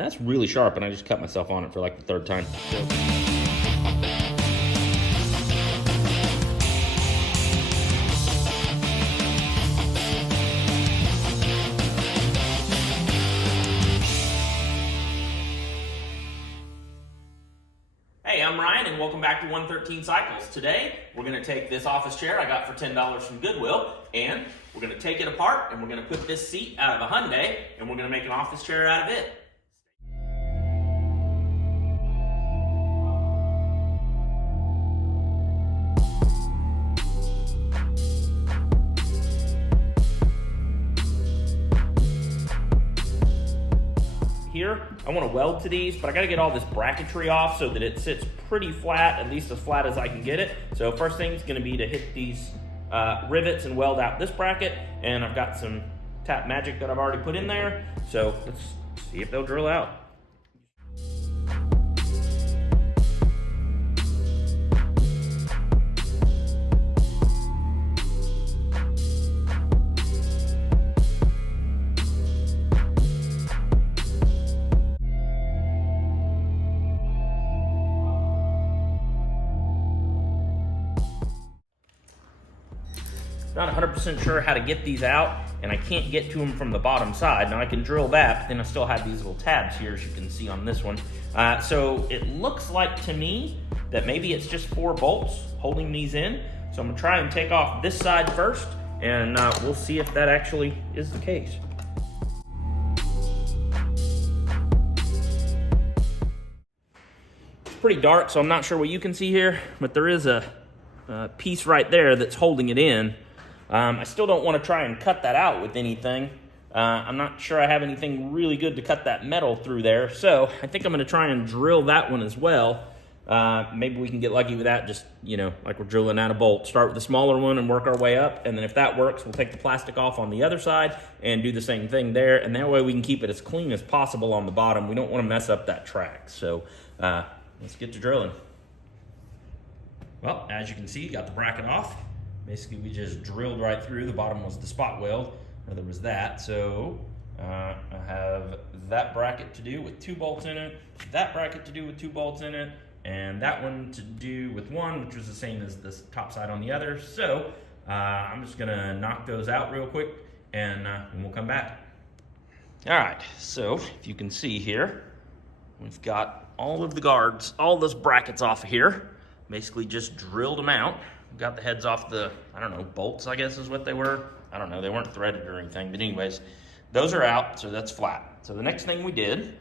And that's really sharp, and I just cut myself on it for like the third time. Hey, I'm Ryan, and welcome back to 113 Cycles. Today, we're going to take this office chair I got for $10 from Goodwill, and we're going to take it apart, and we're going to put this seat out of a Hyundai, and we're going to make an office chair out of it. Here, I want to weld to these, but I got to get all this bracketry off so that it sits pretty flat, at least as flat as I can get it. So first thing is going to be to hit these rivets and weld out this bracket, and I've got some Tap Magic that I've already put in there, so let's see if they'll drill out. Not 100% sure how to get these out, and I can't get to them from the bottom side. Now I can drill that, but then I still have these little tabs here, as you can see on this one. So it looks like to me that maybe it's just 4 bolts holding these in. So I'm gonna try and take off this side first, and we'll see if that actually is the case. It's pretty dark, so I'm not sure what you can see here, but there is a piece right there that's holding it in. I still don't want to try and cut that out with anything. I'm not sure I have anything really good to cut that metal through there, so I think I'm going to try and drill that one as well. Maybe we can get lucky with that, just, you know, like we're drilling out a bolt. Start with the smaller one and work our way up, and then if that works, we'll take the plastic off on the other side and do the same thing there, and that way we can keep it as clean as possible on the bottom. We don't want to mess up that track, so let's get to drilling. Well, as you can see, got the bracket off. Basically, we just drilled right through. The bottom was the spot weld, or there was that. So I have that bracket to do with 2 bolts in it, that bracket to do with 2 bolts in it, and that one to do with 1, which was the same as this top side on the other. So I'm just gonna knock those out real quick, and we'll come back. All right, so if you can see here, we've got all of the guards, all those brackets off of here. Basically just drilled them out. Got the heads off the, I don't know, bolts, I guess is what they were. I don't know, they weren't threaded or anything, but anyways, those are out, so that's flat. So the next thing we did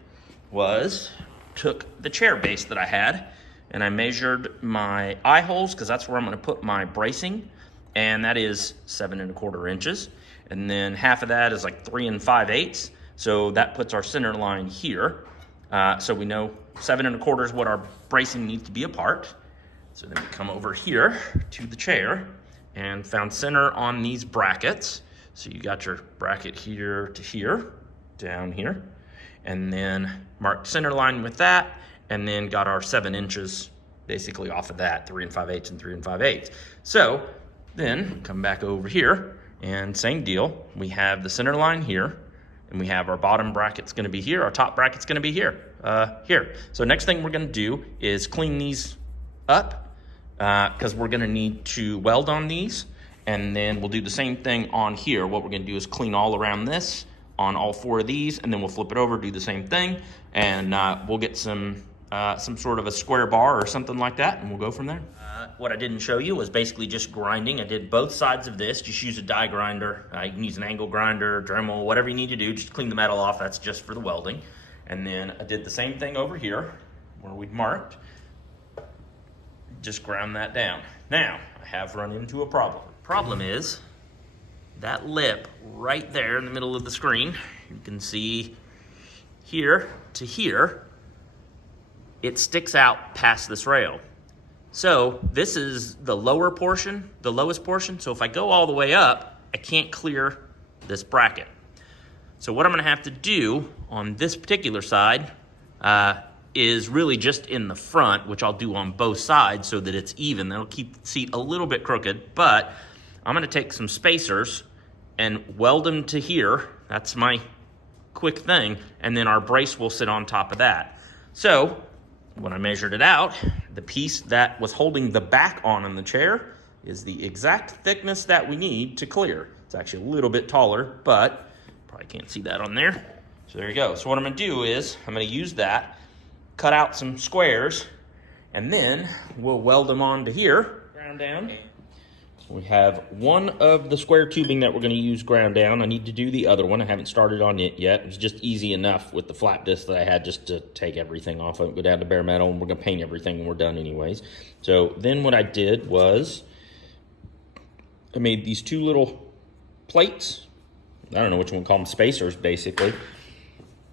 was took the chair base that I had, and I measured my eye holes, because that's where I'm gonna put my bracing, and that is 7 1/4 inches. And then half of that is like 3 5/8, so that puts our center line here. So we know 7 1/4 is what our bracing needs to be apart. So then we come over here to the chair and found center on these brackets. So you got your bracket here to here, down here, and then marked center line with that, and then got our 7 inches basically off of that, 3 5/8 and 3 5/8. So then come back over here, and same deal. We have the center line here, and we have our bottom bracket's gonna be here, our top bracket's gonna be here, here. So next thing we're gonna do is clean these up, because we're gonna need to weld on these, and then we'll do the same thing on here. What we're gonna do is clean all around this on all 4 of these, and then we'll flip it over, do the same thing, and we'll get some sort of a square bar or something like that, and we'll go from there. What I didn't show you was basically just grinding. I did both sides of this. Just use a die grinder. You can use an angle grinder, Dremel, whatever you need to do. Just clean the metal off. That's just for the welding. And then I did the same thing over here where we'd marked. Just ground that down. Now, I have run into a problem. Problem is that lip right there in the middle of the screen, you can see here to here, it sticks out past this rail. So this is the lower portion, the lowest portion. So if I go all the way up, I can't clear this bracket. So what I'm gonna have to do on this particular side is really just in the front, which I'll do on both sides so that it's even. That'll keep the seat a little bit crooked, but I'm gonna take some spacers and weld them to here. That's my quick thing, and then our brace will sit on top of that. So when I measured it out, the piece that was holding the back on the chair is the exact thickness that we need to clear. It's actually a little bit taller, but probably can't see that on there. So there you go. So what I'm gonna do is I'm gonna use that, cut out some squares, and then we'll weld them onto here, ground down. We have one of the square tubing that we're going to use ground down. I need to do the other one. I haven't started on it yet. It was just easy enough with the flat disc that I had just to take everything off of it, go down to bare metal, and we're going to paint everything when we're done anyways. So then what I did was I made these two little plates. I don't know which one, call them spacers basically.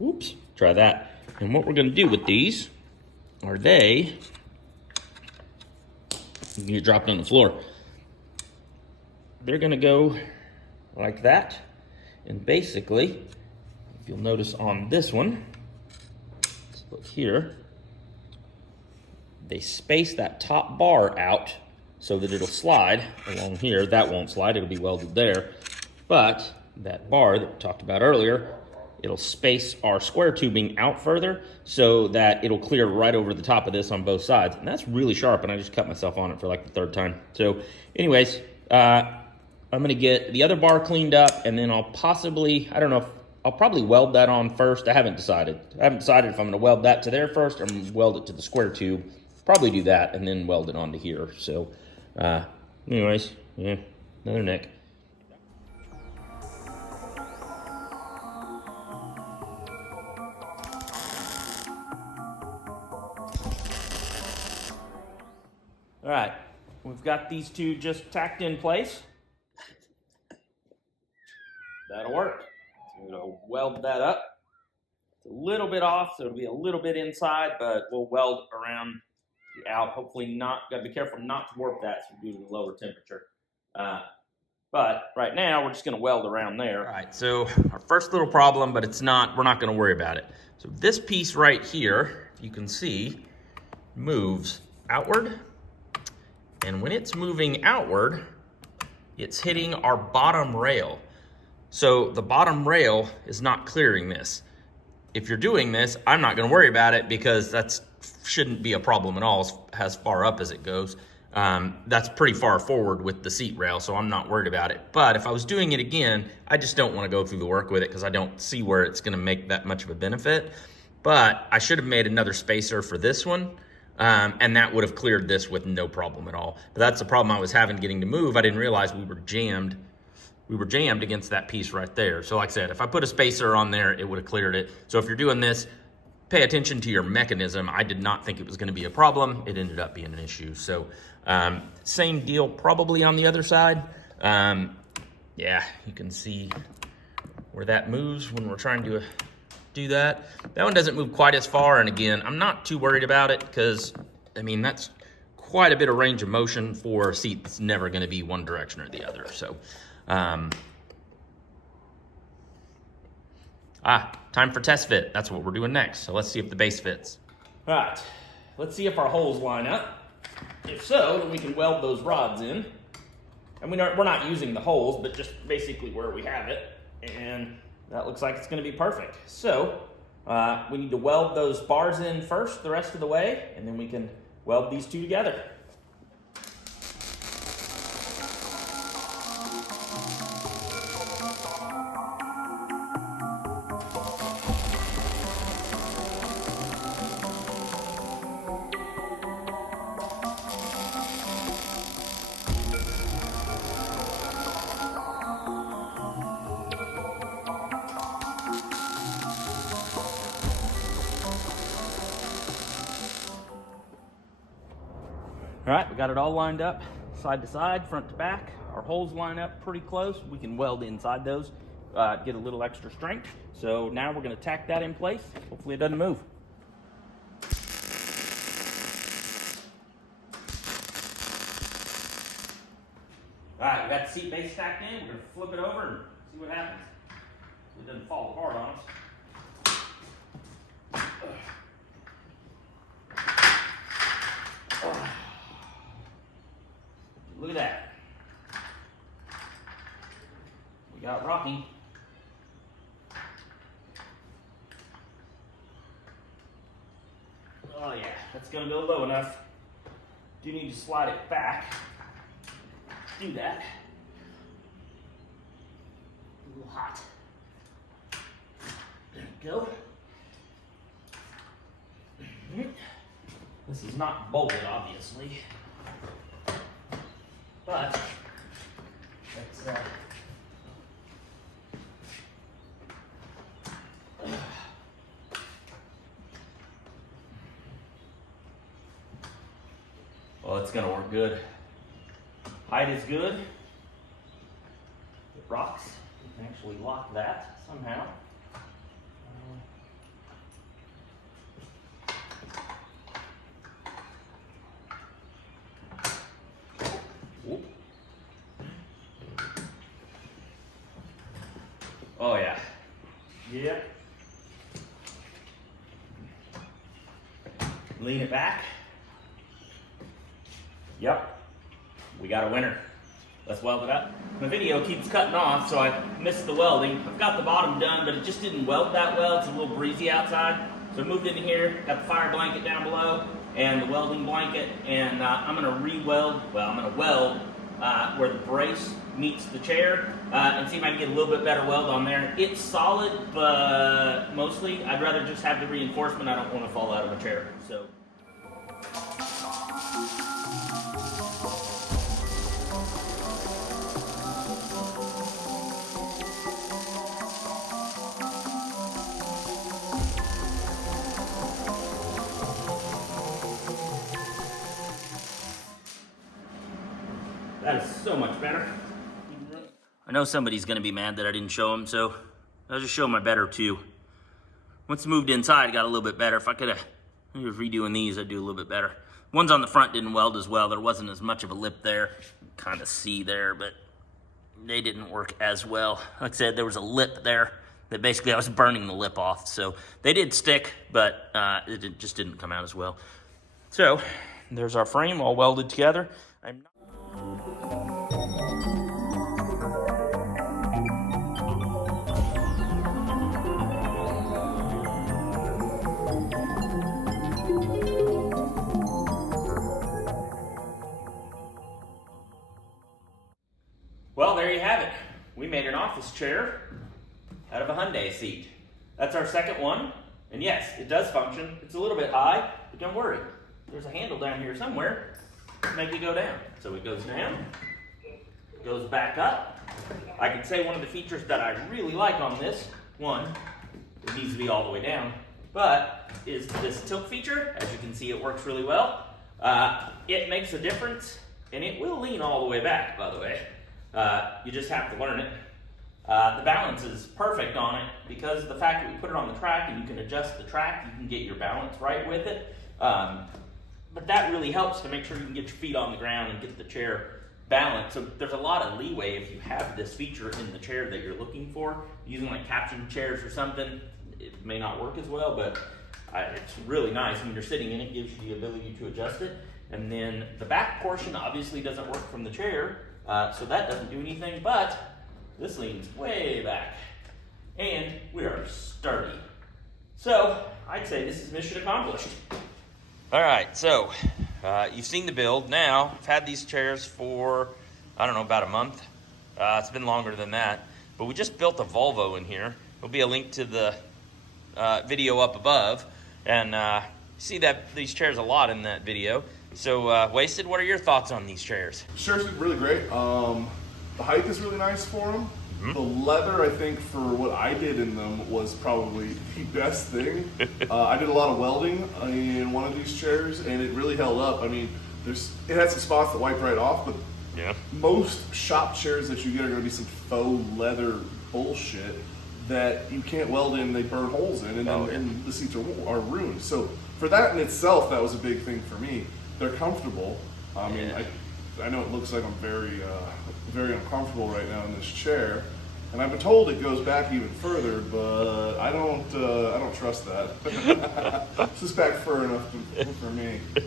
Oops, try that. And what we're going to do with these are you drop it on the floor. They're gonna go like that. And basically, if you'll notice on this one, let's look here, they space that top bar out so that it'll slide along here. That won't slide, it'll be welded there. But that bar that we talked about earlier, it'll space our square tubing out further so that it'll clear right over the top of this on both sides. And that's really sharp, and I just cut myself on it for like the third time. So anyways, I'm gonna get the other bar cleaned up, and then I'll possibly, I don't know, I'll probably weld that on first. I haven't decided if I'm gonna weld that to there first or I'm gonna weld it to the square tube. Probably do that and then weld it onto here. So anyways, yeah, another neck. All right, we've got these two just tacked in place. That'll work. So we'll weld that up. It's a little bit off, so it'll be a little bit inside, but we'll weld around the out. Hopefully not, gotta be careful not to warp that due to the lower temperature. But right now, we're just gonna weld around there. All right, so our first little problem, but we're not gonna worry about it. So this piece right here, you can see, moves outward. And when it's moving outward, it's hitting our bottom rail. So the bottom rail is not clearing this. If you're doing this, I'm not gonna worry about it because that shouldn't be a problem at all as far up as it goes. That's pretty far forward with the seat rail, so I'm not worried about it. But if I was doing it again, I just don't wanna go through the work with it because I don't see where it's gonna make that much of a benefit. But I should have made another spacer for this one. And that would have cleared this with no problem at all. But that's the problem I was having getting to move. I didn't realize we were jammed against that piece right there. So like I said, if I put a spacer on there, it would have cleared it. So if you're doing this, pay attention to your mechanism. I did not think it was gonna be a problem. It ended up being an issue. So same deal probably on the other side. Yeah, you can see where that moves when we're trying to do that. That one doesn't move quite as far, and again, I'm not too worried about it because, I mean, that's quite a bit of range of motion for a seat that's never gonna be one direction or the other. So, time for test fit. That's what we're doing next. So let's see if the base fits. All right, let's see if our holes line up. If so, then we can weld those rods in. And we're not using the holes, but just basically where we have it. And that looks like it's gonna be perfect. So we need to weld those bars in first the rest of the way, and then we can weld these two together. All right, we got it all lined up, side to side, front to back. Our holes line up pretty close. We can weld inside those, get a little extra strength. So now we're gonna tack that in place. Hopefully it doesn't move. All right, we got the seat base tacked in. We're gonna flip it over and see what happens. It doesn't fall apart on us. Look at that. We got Rocky. Oh yeah, that's gonna go low enough. Do need to slide it back. Do that. A little hot. There we go. This is not bolted, obviously, but let's well, it's gonna work good. Height is good. It rocks. You can actually lock that somehow. Oh yeah. Yeah. Lean it back. Yep. We got a winner. Let's weld it up. My video keeps cutting off, so I missed the welding. I've got the bottom done, but it just didn't weld that well. It's a little breezy outside. So I moved into here, got the fire blanket down below and the welding blanket, and I'm gonna re-weld, well, I'm gonna weld where the brace meets the chair and see if I can get a little bit better weld on there. It's solid, but mostly I'd rather just have the reinforcement. I don't want to fall out of a chair. So. That is so much better. I know somebody's gonna be mad that I didn't show them, so I'll just show my better too. Once I moved inside, it got a little bit better. If I could have redoing these, I'd do a little bit better. Ones on the front didn't weld as well. There wasn't as much of a lip there. Kind of see there, but they didn't work as well. Like I said, there was a lip there that basically I was burning the lip off. So they did stick, but it just didn't come out as well. So there's our frame all welded together. Well, there you have it. We made an office chair out of a Hyundai seat. That's our second one. And yes, it does function. It's a little bit high, but don't worry. There's a handle down here somewhere to make it go down. So it goes down, goes back up. I can say one of the features that I really like on this, one, it needs to be all the way down, but is this tilt feature. As you can see, it works really well. It makes a difference, and it will lean all the way back, by the way. You just have to learn it. The balance is perfect on it because of the fact that we put it on the track and you can adjust the track, you can get your balance right with it. But that really helps to make sure you can get your feet on the ground and get the chair balanced. So there's a lot of leeway if you have this feature in the chair that you're looking for. Using like caption chairs or something, it may not work as well, but it's really nice. When you're sitting in it, it gives you the ability to adjust it. And then the back portion obviously doesn't work from the chair. So that doesn't do anything, but this leans way back. And we are sturdy. So I'd say this is mission accomplished. All right, so you've seen the build. Now, I've had these chairs for, I don't know, about a month. It's been longer than that. But we just built a Volvo in here. There'll be a link to the video up above. And you see that these chairs a lot in that video. So, Wasted, what are your thoughts on these chairs? Chairs are really great. The height is really nice for them. Mm-hmm. The leather, I think, for what I did in them was probably the best thing. I did a lot of welding in one of these chairs, and it really held up. I mean, it had some spots that wiped right off, but yeah, most shop chairs that you get are going to be some faux leather bullshit that you can't weld in. They burn holes in, and the seats are ruined. So for that in itself, that was a big thing for me. They're comfortable. I mean, I know it looks like I'm very uncomfortable right now in this chair, and I've been told it goes back even further, but I don't trust that. It's just back far enough for me. But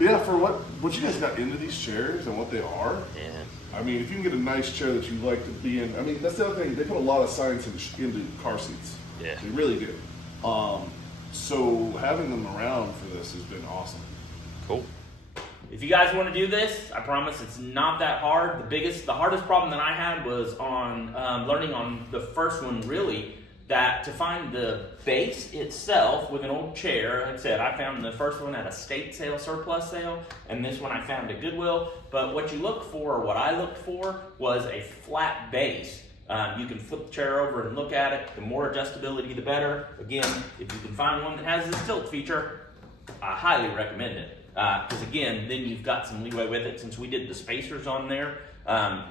yeah, for what you guys got into these chairs and what they are. Yeah. I mean, if you can get a nice chair that you like to be in, I mean, that's the other thing. They put a lot of science into car seats. Yeah. They really do. So having them around for this has been awesome. Cool. If you guys want to do this, I promise it's not that hard. The hardest problem that I had was on learning on the first one, really, that to find the base itself with an old chair. Like I said, I found the first one at a state sale, surplus sale, and this one I found at Goodwill. But what you look for, or what I looked for, was a flat base. You can flip the chair over and look at it. The more adjustability, the better. Again, if you can find one that has this tilt feature, I highly recommend it. Because again, then you've got some leeway with it. Since we did the spacers on there,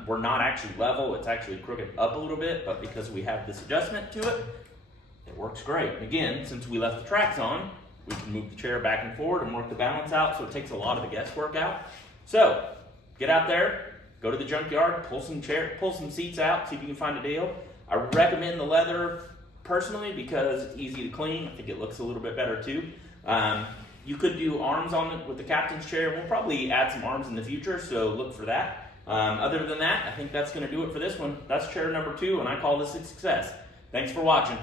we're not actually level, it's actually crooked up a little bit, but because we have this adjustment to it, it works great. And again, since we left the tracks on, we can move the chair back and forward and work the balance out, so it takes a lot of the guesswork out. So, get out there, go to the junkyard, pull some seats out, see if you can find a deal. I recommend the leather personally because it's easy to clean. I think it looks a little bit better too. You could do arms on it with the captain's chair. We'll probably add some arms in the future, so look for that. Other than that, I think that's going to do it for this one. That's chair number 2, and I call this a success. Thanks for watching.